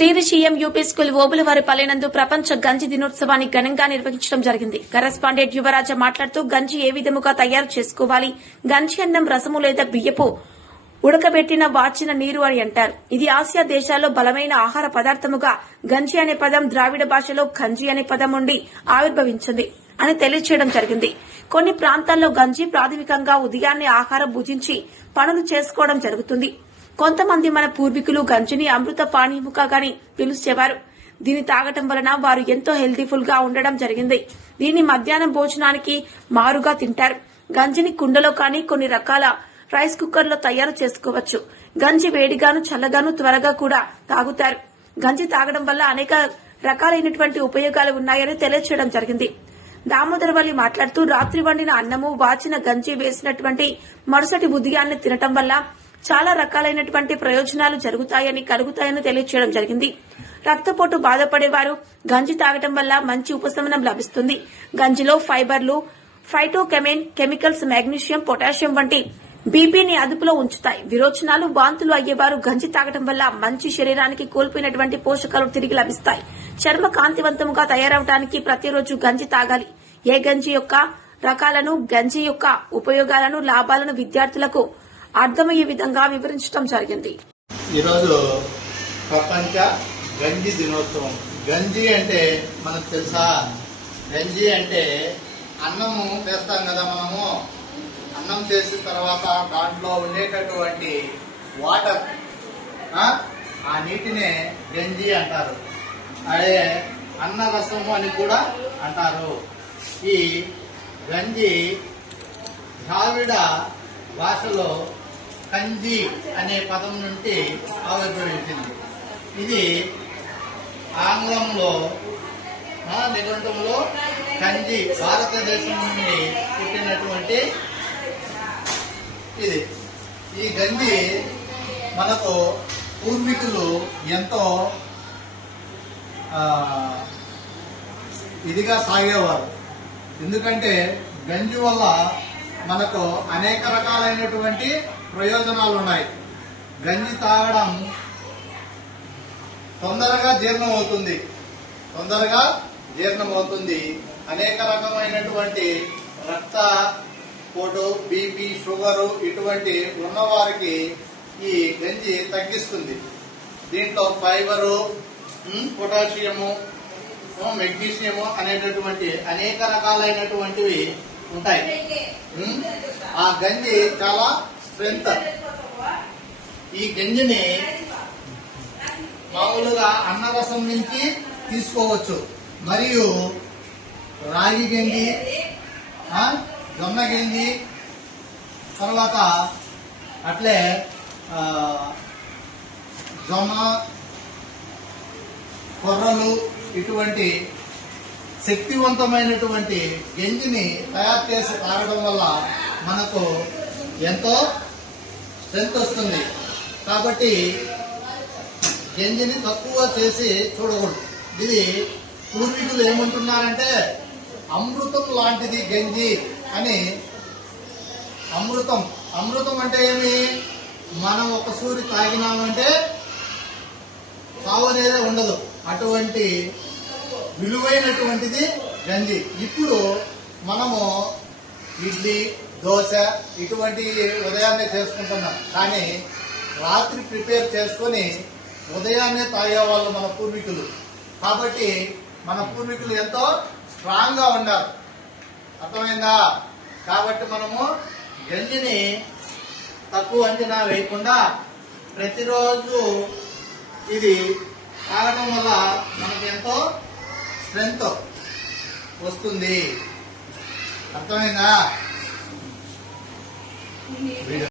శ్రీది CM UP school ఓబులవారి పల్లెనందు ప్రపంచ గంజి దినోత్సవాన్ని ఘనంగా నిర్వహించడం జరిగింది. కరెస్పాండెంట్ యువరాజ మాట్లాడుతూ గంజి ఏ విధముగా తయారు చేసుకోవాలి? గంజి అన్నం రసము లేదా బియ్యపు ఉడకబెట్టిన వాచిన నీరు అని అంటారు. ఇది ఆసియా దేశాల్లో బలమైన ఆహార పదార్థముగా గంజి అనే పదం ద్రావిడ భాషలో గంజి అనే పదం నుండి ఆవిర్భవించింది అని తెలియచేయడం జరిగింది. కొన్ని ప్రాంతాల్లో గంజి ప్రాథమికంగా ఉదయాన్నే ఆహారం భుజించి పనులు చేసుకోవడం జరుగుతుంది. కొంతమంది మన పూర్వీకులు గంజిని అమృత పానీయముగా గాని పిలుచేవారు. దీన్ని తాగటం వలన వారు ఎంతో హెల్తీఫుల్గా ఉండడం జరిగింది. దీన్ని మధ్యాహ్నం భోజనానికి మారుగా తింటారు. గంజిని కుండలో కానీ కొన్ని రకాల రైస్ కుక్కర్లో తయారు చేసుకోవచ్చు. గంజి వేడిగాను చల్లగాను త్వరగా కూడా తాగుతారు. గంజి తాగడం వల్ల అనేక రకాలైనటువంటి ఉపయోగాలు ఉన్నాయని తెలియచేయడం జరిగింది. దామోదరవల్లి మాట్లాడుతూ రాత్రి వండిన అన్నము వాచిన గంజి వేసినటువంటి మరుసటి ఉదయాన్ని తినటం వల్ల చాలా రకాలైనటువంటి ప్రయోజనాలు జరుగుతాయని కలుగుతాయని తెలియచేయడం జరిగింది. రక్తపోటు బాధపడేవారు గంజి తాగటం వల్ల మంచి ఉపశమనం లభిస్తుంది. గంజిలో ఫైబర్లు ఫైటోకెమెన్ కెమికల్స్ మాగ్నీషియం పొటాషియం వంటి బీపీని అదుపులో ఉంచుతాయి. విరోచనాలు వాంతులు అయ్యేవారు గంజి తాగటం వల్ల మంచి శరీరానికి కోల్పోయినటువంటి పోషకాలు తిరిగి లభిస్తాయి. చర్మ కాంతివంతముగా తయారవడానికి ప్రతిరోజు గంజి తాగాలి. ఏ గంజి యొక్క రకాలను గంజి యొక్క ఉపయోగాలను లాభాలను విద్యార్థులకు అర్థమయ్యే విధంగా వివరించడం జరిగింది. ఈరోజు ప్రపంచ గంజి దినోత్సవం. గంజి అంటే మనకు తెలుసా? గంజి అంటే అన్నము చేస్తాం కదా మనము? అన్నం చేసిన తర్వాత దాంట్లో ఉండేటటువంటి వాటర్ ఆ ఆ నీటినే గంజి అంటారు. అదే అన్న రసము అని కూడా అంటారు. ఈ గంజి ద్రావిడ భాషలో కంజి అనే పదం నుండి ఆవిర్భవించింది. ఇది ఆంగ్లంలో నిఘంటంలో కంది కంజి భారతదేశం నుండి పుట్టినటువంటి ఇది. ఈ గంజి మనకు పూర్వీకులు ఎంతో ఇదిగా సాగేవారు. ఎందుకంటే గంజి వల్ల మనకు అనేక రకాలైనటువంటి ప్రయోజనాలు ఉన్నాయి గంజి తాగడం తొందరగా జీర్ణం అవుతుంది తొందరగా జీర్ణం అవుతుంది అనేక రకమైనటువంటి రక్త పోటు బీపీ షుగరు ఇటువంటి ఉన్నవారికి ఈ గంజి తగ్గిస్తుంది. దీంట్లో ఫైబరు పొటాషియము మెగ్నీషియము అనేటటువంటి అనేక రకాలైనటువంటివి ఉంటాయి. ఆ గంజి చాలా స్ట్రెంత్ ఈ గంజిని మామూలుగా అన్నరసం నుంచి తీసుకోవచ్చు. మరియు రాగి గంజి జొన్న గంజి తర్వాత అట్లే జొన్న కొర్రలు ఇటువంటి శక్తివంతమైనటువంటి గంజిని తయారు చేసి తాగడం వల్ల మనకు ఎంతో స్ట్రెంత్ వస్తుంది. కాబట్టి గంజిని తక్కువ చేసి చూడకూడదు. ఇది పూర్వీకులు ఏమంటున్నారంటే అమృతం లాంటిది గంజి అని అమృతం. అమృతం అంటే ఏమి? మనం ఒక సూరి తాగినామంటే సావు ఉండదు. అటువంటి విలువైనటువంటిది గంజి ఇప్పుడు మనము ఇడ్లీ దోశ ఇటువంటి ఉదయాన్నే చేసుకుంటున్నాం. కానీ రాత్రి ప్రిపేర్ చేసుకొని ఉదయాన్నే తాగేవాళ్ళు మన పూర్వీకులు. కాబట్టి మన పూర్వీకులు ఎంతో స్ట్రాంగ్గా ఉన్నారు. అర్థమైందా? కాబట్టి మనము గంజిని తక్కువ అంచనా వేయకుండా ప్రతిరోజు ఇది తాగడం వల్ల మనకు ఎంతో స్ట్రెంగ్త్ వస్తుంది. అర్థమైందా?